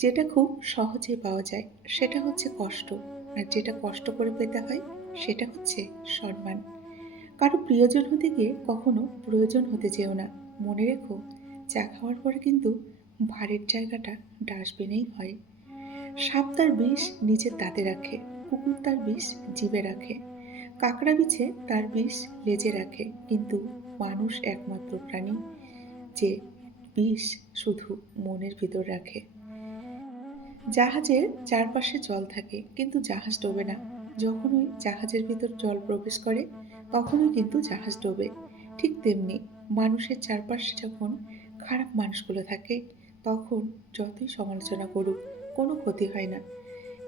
যেটা খুব সহজেই পাওয়া যায়, সেটা হচ্ছে কষ্ট। আর যেটা কষ্ট করে পেতে হয়, সেটা হচ্ছে সম্মান। কারও প্রিয়জন হতে গিয়ে কখনো প্রয়োজন হতে যেও না। মনে রেখো, চা খাওয়ার পরে কিন্তু ভারের জায়গাটা ডাস্টবিনেই হয়। সাপ তার বিষ নিজের দাঁতে রাখে, কুকুর তার বিষ জিভে রাখে। কাঁকড়া বিছে তার বিষ লেজে রাখে, কিন্তু মানুষ একমাত্র প্রাণী যে বিষ শুধু মনের ভিতর রাখে। জাহাজের চারপাশে জল থাকে, কিন্তু জাহাজ ডোবে না। যখন ওই জাহাজের ভিতর জল প্রবেশ করে, তখনই কিন্তু জাহাজ ডোবে। ঠিক তেমনি মানুষের চারপাশে যখন খারাপ মানুষগুলো থাকে, তখন যতই সমালোচনা করুক, কোনো ক্ষতি হয় না।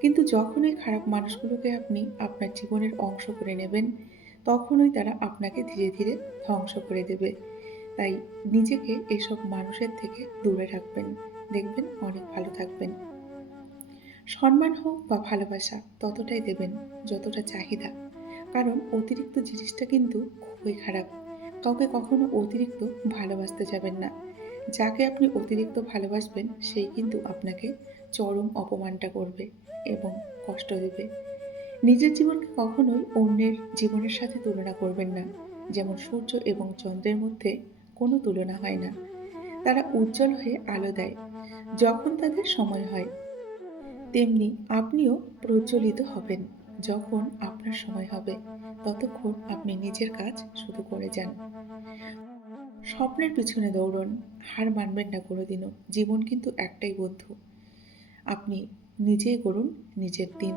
কিন্তু যখনই খারাপ মানুষগুলোকে আপনি আপনার জীবনের অংশ করে নেবেন, তখনই তারা আপনাকে ধীরে ধীরে ধ্বংস করে দেবে। তাই নিজেকে এসব মানুষের থেকে দূরে রাখবেন। দেখবেন অনেক ভালো থাকবেন। সম্মান হোক বা ভালোবাসা, ততটাই দেবেন যতটা চাহিদা। কারণ অতিরিক্ত জিনিসটা কিন্তু খুবই খারাপ। কাউকে কখনো অতিরিক্ত ভালোবাসতে যাবেন না। যাকে আপনি অতিরিক্ত ভালোবাসবেন, সেই কিন্তু আপনাকে চরম অপমানটা করবে এবং কষ্ট দেবে। নিজের জীবনকে কখনোই অন্যের জীবনের সাথে তুলনা করবেন না। যেমন সূর্য এবং চন্দ্রের মধ্যে কোনো তুলনা হয় না। তারা উজ্জ্বল হয়ে আলো দেয়। যখন তাদের সময় হয় তেমনি আপনিও প্রজ্বলিত হবেন যখন আপনার সময় হবে। ততক্ষণ আপনি নিজের কাজ শুধু করে যান। স্বপ্নের পিছনে দৌড়ন, হার মানবেন না কোনোদিনও। জীবন কিন্তু একটাই বন্ধু। আপনি নিজেই করুন নিজের দিন।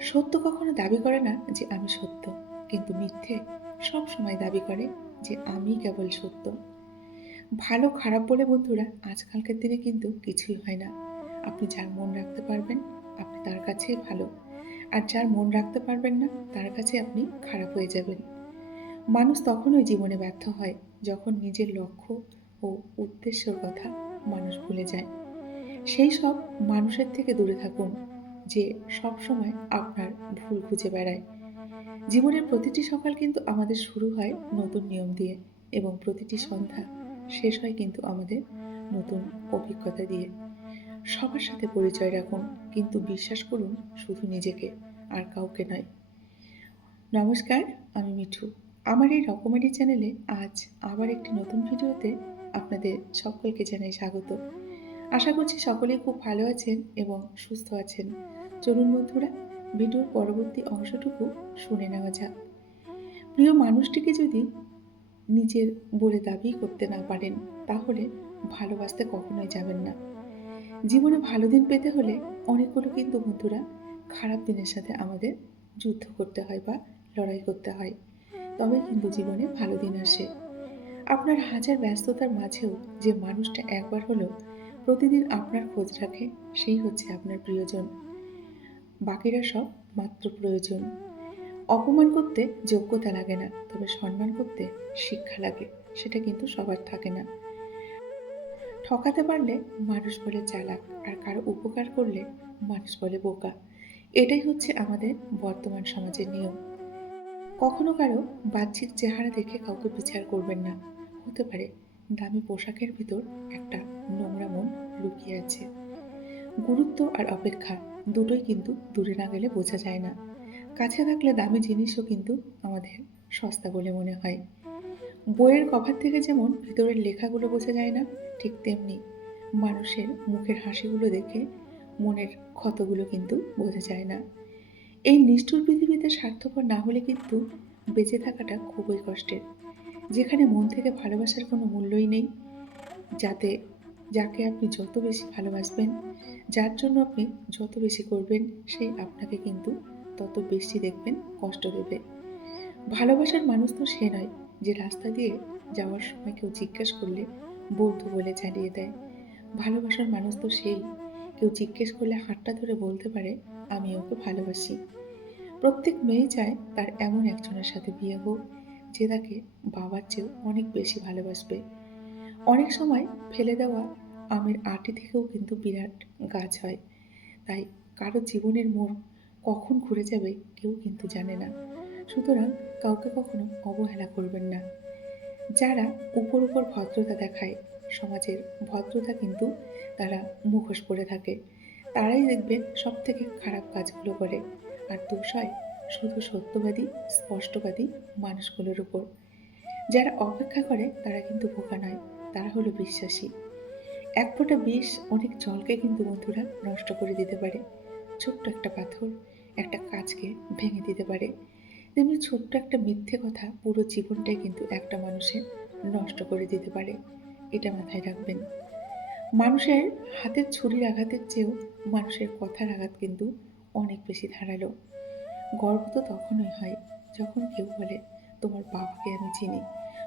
সত্য কখনো দাবি করে না যে আমি সত্য, কিন্তু মিথ্যে সব সময় দাবি করে যে আমি কেবল সত্য। ভালো খারাপ বলে বন্ধুরা, আজকালকার দিনে কিন্তু কিছুই হয় না। আপনি যার মন রাখতে পারবেন, আপনি তার কাছে ভালো। আর যার মন রাখতে পারবেন না, তার কাছে আপনি খারাপ হয়ে যাবেন। মানুষ তখনই জীবনে ব্যর্থ হয় যখন নিজের লক্ষ্য ও উদ্দেশ্যর কথা মানুষ ভুলে যায়। সেই সব মানুষের থেকে দূরে থাকুন, যে সব সময় আপনার ভুল খুঁজে বেড়ায়। জীবনের প্রতিটি সকাল কিন্তু আমাদের শুরু হয় নতুন নিয়ম দিয়ে এবং প্রতিটি সন্ধ্যা শেষ হয় কিন্তু আমাদের নতুন অভিজ্ঞতা দিয়ে। সবার সাথে পরিচয় রাখুন, কিন্তু বিশ্বাস করুন শুধু নিজেকে আর কাউকে নয়। নমস্কার, আমি মিঠু। আমার এই রকমারি চ্যানেলে আজ আবার একটি নতুন ভিডিওতে আপনাদের সকলকে জানাই স্বাগত। আশা করছি সকলেই খুব ভালো আছেন এবং সুস্থ আছেন। চলুন বন্ধুরা, ভিডিওর পরবর্তী অংশটুকু শুনে নেওয়া যাক। প্রিয় মানুষটিকে যদি নিজের বলে দাবি করতে না পারেন, তাহলে ভালোবাসতে কখনোই যাবেন না। জীবনে ভালো দিন পেতে হলে অনেকগুলো কিন্তু বন্ধুরা খারাপ দিনের সাথে আমাদের যুদ্ধ করতে হয় বা লড়াই করতে হয়। তবে কিন্তু জীবনে ভালো দিন আসে। আপনার হাজার ব্যস্ততার মাঝেও যে মানুষটা একবার হলেও প্রতিদিন আপনার খোঁজ রাখে, সেই হচ্ছে আপনার প্রিয়জন। বাকিরা সব মাত্র প্রয়োজন। অপমান করতে যোগ্যতা লাগে না, তবে সম্মান করতে শিক্ষা লাগে, সেটা কিন্তু সবার থাকে না। ঠকাতে পারলে মানুষ বলে চালাক আর কারও উপকার করলে মানুষ বলে বোকা। এটাই হচ্ছে আমাদের বর্তমান সমাজের নিয়ম। কখনো কারও বাহ্যিক চেহারা দেখে কাউকে বিচার করবেন না। হতে পারে দামি পোশাকের ভিতর একটা নোংরা মন লুকিয়ে আছে। গুরুত্ব আর অপেক্ষা দুটোই কিন্তু দূরে না গেলে বোঝা যায় না। কাছে থাকলে দামি জিনিসও কিন্তু আমাদের সস্তা বলে মনে হয়। বইয়ের কভার থেকে যেমন ভিতরের লেখাগুলো বোঝা যায় না, ঠিক তেমনি মানুষের মুখের হাসিগুলো দেখে মনের ক্ষতগুলো কিন্তু বোঝা যায় না। এই নিষ্ঠুর পৃথিবীতে স্বার্থপর না হলে কিন্তু বেঁচে থাকাটা খুবই কষ্টের, যেখানে মন থেকে ভালোবাসার কোনো মূল্যই নেই। যাতে, যাকে আপনি যত বেশি ভালোবাসবেন, যার জন্য আপনি যত বেশি করবেন সেই আপনাকে কিন্তু তত বেশি দেখবেন, কষ্ট দেবে। ভালোবাসার মানুষ তো সে নয় যে রাস্তা দিয়ে যাওয়ার সময় কেউ জিজ্ঞেস করলে বন্ধু বলে চালিয়ে দেয়। ভালোবাসার মানুষ তো সেই। কেউ জিজ্ঞেস করলে হাতটা ধরে বলতে পারে, আমি ওকে ভালোবাসি। প্রত্যেক মেয়ে চায় তার এমন একজনের সাথে বিয়ে হোক, যে তাকে বাবার চেয়েও অনেক বেশি ভালোবাসবে। অনেক সময় ফেলে দেওয়া আমের আটি থেকেও কিন্তু বিরাট গাছ হয়। তাই কারও জীবনের মোড় কখন ঘুরে যাবে কেউ কিন্তু জানে না। সুতরাং কাউকে কখনো অবহেলা করবেন না। যারা উপর উপর ভদ্রতা দেখায়, সমাজের ভদ্রতা কিন্তু তারা মুখোশ পরে থাকে। তারাই দেখবেন সব থেকে খারাপ কাজগুলো করে। আর দোষ হয় শুধু সত্যবাদী, স্পষ্টবাদী মানুষগুলোর উপর। যারা অপেক্ষা করে, তারা কিন্তু বোকা নয়, তারা হলো বিশ্বাসী। এক ফোঁটা বিষ অনেক জলকে কিন্তু বন্ধুরা নষ্ট করে দিতে পারে। ছোট্ট একটা পাথর একটা কাজকে ভেঙে দিতে পারে। তেমনি ছোট্ট একটা মিথ্যে কথা পুরো জীবনটাই কিন্তু একটা মানুষের নষ্ট করে দিতে পারে। এটা মাথায় রাখবেন। মানুষের হাতের ছুরির আঘাতের চেয়েও মানুষের কথার আঘাত কিন্তু অনেক বেশি ধারালো। গর্ব তো তখনই হয় যখন কেউ বলে, তোমার বাবাকে আমি চিনি।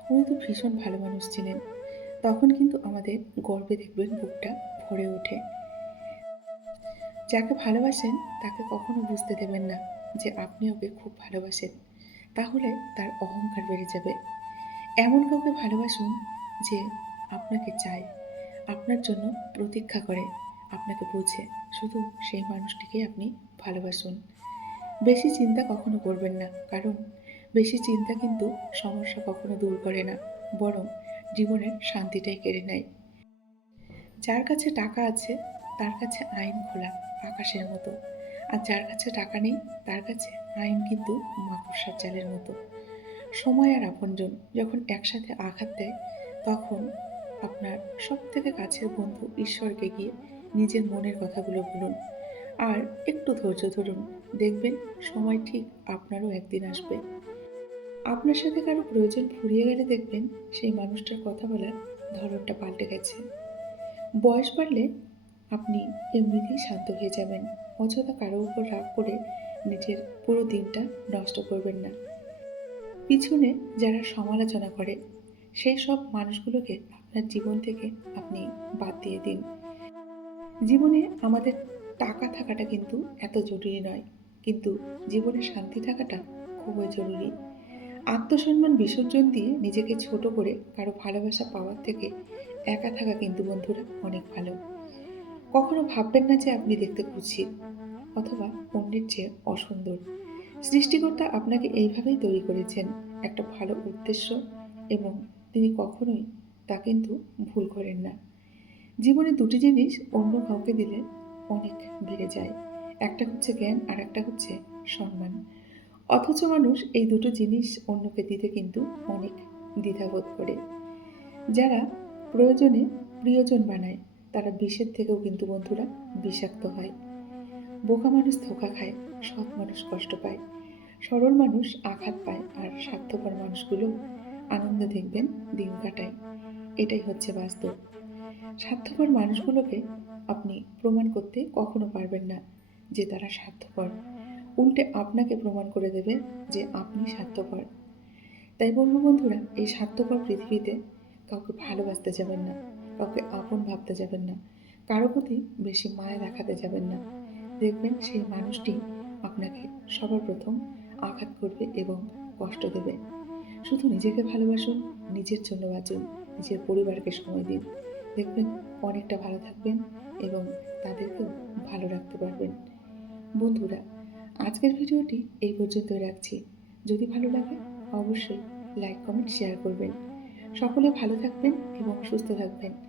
উনি তো ভীষণ ভালো মানুষ ছিলেন। তখন কিন্তু আমাদের গর্বে দেখবেন বুকটা ভরে ওঠে। যাকে ভালোবাসেন তাকে কখনো বুঝতে দেবেন না। যে আপনি ওকে খুব ভালোবাসেন, তাহলে তার অহংকার বেড়ে যাবে। এমন কাউকে ভালোবাসুন যে আপনাকে চায়, আপনার জন্য প্রতীক্ষা করে, আপনাকে বোঝে। শুধু সেই মানুষটিকে আপনি ভালোবাসুন। বেশি চিন্তা কখনো করবেন না, কারণ বেশি চিন্তা কিন্তু সমস্যা কখনো দূর করে না, বরং জীবনের শান্তিটাই কেড়ে নেয়। যার কাছে টাকা আছে, তার কাছে আইন খোলা, আকাশের মতো। আর যার কাছে টাকা নেই। তার কাছে আইন কিন্তু মাকড়সার জালের মতো। সময় আর আপনজন যখন একসাথে আঘাত দেয়, তখন আপনার সব থেকে কাছের বন্ধু ঈশ্বরকে গিয়ে নিজের মনের কথাগুলো বলুন। আর একটু ধৈর্য ধরুন। দেখবেন সময় ঠিক আপনারও একদিন আসবে। আপনার সাথে কারও প্রয়োজন ফুরিয়ে গেলে দেখবেন সেই মানুষটার কথা বলার ধরনটা পাল্টে গেছে। বয়স বাড়লে আপনি এমনিতেই শান্ত হয়ে যাবেন। অযথা কারও উপর রাগ করে নিজের পুরো দিনটা নষ্ট করবেন না। পিছনে যারা সমালোচনা করে, সেই সব মানুষগুলোকে আপনার জীবন থেকে আপনি বাদ দিয়ে দিন। জীবনে আমাদের টাকা থাকাটা কিন্তু এত জরুরি নয়, কিন্তু জীবনে শান্তি থাকাটা খুবই জরুরি। আত্মসম্মান বিসর্জন দিয়ে নিজেকে ছোট করে কারও ভালোবাসা পাওয়ার থেকে একা থাকা কিন্তু বন্ধুরা অনেক ভালো। কখনো ভাববেন না যে আপনি দেখতে কুৎসিত অথবা অন্যের চেয়ে অসুন্দর। সৃষ্টিকর্তা আপনাকে এইভাবেই তৈরি করেছেন, একটা ভালো উদ্দেশ্য এবং তিনি কখনোই তা কিন্তু ভুল করেন না। জীবনে দুটি জিনিস অন্য কাউকে দিলে অনেক বেড়ে যায়, একটা হচ্ছে জ্ঞান আর একটা হচ্ছে সম্মান। অথচ মানুষ এই দুটো জিনিস অন্যকে দিতে কিন্তু অনেক দ্বিধাবোধ করে। যারা প্রয়োজনে প্রিয়জন বানায় তারা বিষের থেকেও কিন্তু বন্ধুরা বিষাক্ত হয়। বোকা মানুষ ধোকা খায়, সৎ মানুষ কষ্ট পায়, সরল মানুষ আঘাত পায় আর স্বার্থপর মানুষগুলো আনন্দ দেখবেন দিন কাটায়। এটাই হচ্ছে বাস্তব। স্বার্থপর মানুষগুলোকে আপনি প্রমাণ করতে কখনো পারবেন না যে তারা স্বার্থপর। উল্টে আপনাকে প্রমাণ করে দেবে যে আপনি স্বার্থপর। তাই বলব বন্ধুরা, এই স্বার্থপর পৃথিবীতে কাউকে ভালোবাসতে যাবেন না। কাউকে আপন ভাবতে যাবেন না। কারও প্রতি বেশি মায়া দেখাতে যাবেন না। দেখবেন সেই মানুষটি আপনাকে সবার প্রথম আঘাত করবে এবং কষ্ট দেবে। শুধু নিজেকে ভালোবাসুন, নিজের জন্য বাঁচুন, নিজের পরিবারকে সময় দিন। দেখবেন অনেকটা ভালো থাকবেন এবং তাদেরকেও ভালো রাখতে পারবেন। বন্ধুরা, আজকের ভিডিওটি এই পর্যন্তই রাখছি। যদি ভালো লাগে, অবশ্যই লাইক, কমেন্ট, শেয়ার করবেন। সকলে ভালো থাকবেন এবং সুস্থ থাকবেন।